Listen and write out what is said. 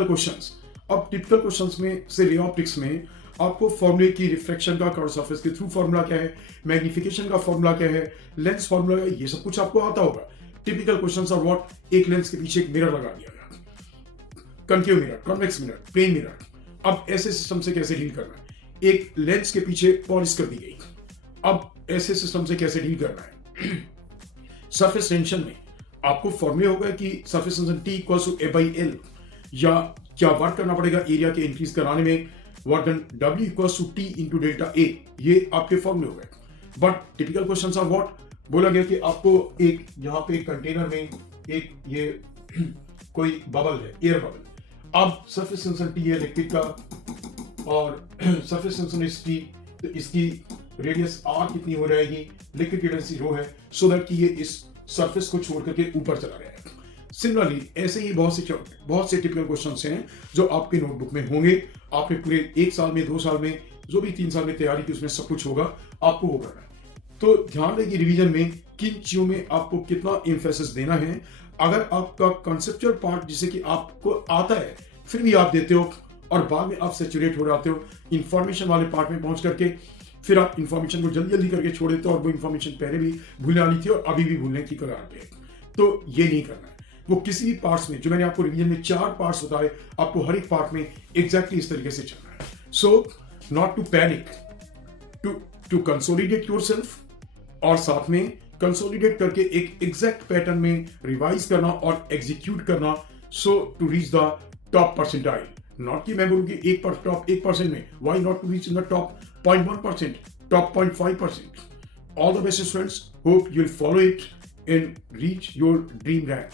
Typical questions. अब typical questions में से रे ऑप्टिक्स में आपको फॉर्मूले की रिफ्लेक्शन का कर्व सरफेस के थ्रू फॉर्मूला क्या है, मैग्निफिकेशन का फॉर्मूला क्या है, लेंस फॉर्मूला, ये सब कुछ आपको आता होगा। टिपिकल क्वेश्चंस आर व्हाट, एक लेंस के पीछे एक मिरर लगा दिया गया, concave mirror, convex mirror, plane mirror. अब ऐसे सिस्टम से कैसे डील करना है, एक लेंस के पीछे पॉलिश कर दी गई, अब ऐसे सिस्टम से कैसे डील करना है। सरफेस टेंशन में आपको फॉर्मूले होगा कि surface tension T equals to A/L, या क्या वर्क करना पड़ेगा एरिया के इंक्रीज कराने में, work done W equals to T into delta A, ये आपके फॉर्मूले हो गए। But typical questions are what, बोला गया कि आपको एक यहाँ पे कंटेनर में एक ये कोई बबल है, एयर बबल। अब सरफेस टेंशन T है लिक्विड का और सरफेस टेंशन इज T, तो इसकी रेडियस R कितनी हो जाएगी, लिक्विड की डेंसिटी रो है, सो दैट कि ये इस सरफेस को छोड़ करके ऊपर चला गया है। सिमिलरली ऐसे ही बहुत से टिपिकल क्वेश्चंस हैं जो आपके नोटबुक में होंगे। आपने पूरे 1 साल में, 2 साल में, जो भी 3 साल में तैयारी की, उसमें सब कुछ होगा, आपको वो करना है। तो ध्यान रहे कि रिवीजन में किन चीजों में आपको कितना एम्फेसिस देना है। अगर आपका कंसेप्चुअल पार्ट जिसे कि आपको आता है फिर भी आप देते हो और बाद में आप सैचुरेट हो जाते हो इंफॉर्मेशन वाले पार्ट में पहुंच करके, फिर आप इंफॉर्मेशन को जल्दी जल्दी करके छोड़ देते हो और वो इंफॉर्मेशन पहले भी भूलने वाली थी और अभी भी भूलने की कगार पे है। तो ये नहीं करना है। वो किसी भी पार्ट्स में, जो मैंने आपको रिवीजन में 4 पार्ट्स बताए, आपको हर एक पार्ट में एग्जैक्टली इस तरीके से चलना है। So not to panic, to consolidate yourself, और साथ में कंसोलिडेट करके एक एग्जैक्ट पैटर्न में रिवाइज करना और एग्जीक्यूट करना, so to reach the top percentile. Not कि मैं बोलूं कि टॉप 1% में, why not to reach in the top 0.1%, top 0.5%. All the best, students. Hope you'll follow it and reach your dream rank.